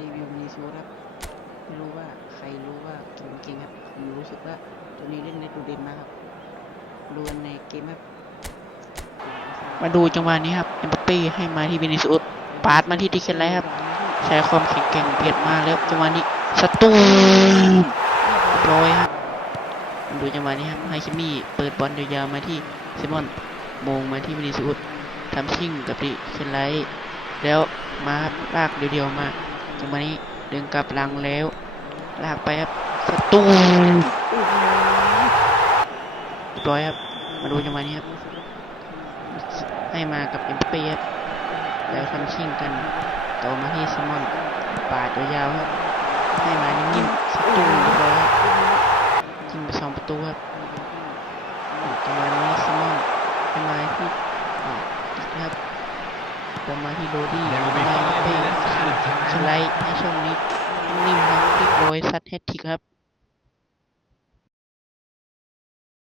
รีวิวมินิซูครับไม่รู้ว่าใครรู้ว่าเก่งจริงครับผมรู้สึกว่าตัวนี้เล่นได้ดูเด่นมากครับดูในเกมครับมาดูจังหวะนี้ครับเอ็มบัปเป้ให้มาที่วินิซิอุสปาดมาที่ดิเคนไลครับใช้ความแข็งแกร่งเบียดมาแล้วจังหวะนี้สตูมเรียบร้อยครับดูจังหวะนี้ครับไฮคิมี่เปิดบอลยาวๆมาที่เซมอนมงมาที่วินิซิอุสทำชิ่งกับดิเคนไลแล้วมาลากเดียวๆมาจังหวะนี้ดึงกลับหลังแล้วลากไปครับสตูมเรียบร้อยครับมาดูจังหวะนี้ครับให้มากับเอ็มบัปเป้ครับแล้วทำชิ่งกันต่อมาที่เซมอนปาดยาวๆครับให้มานิ่มๆสตูมเรียบร้อยครับยิงไป2 ประตูครับจังหวะนี้เซมอนให้มาที่ครับต่อมาที่โรดี้ให้เป้สไลด์ให้ช่องนี้นิ่มๆครับเรียบร้อยซัดแฮตทริกครับ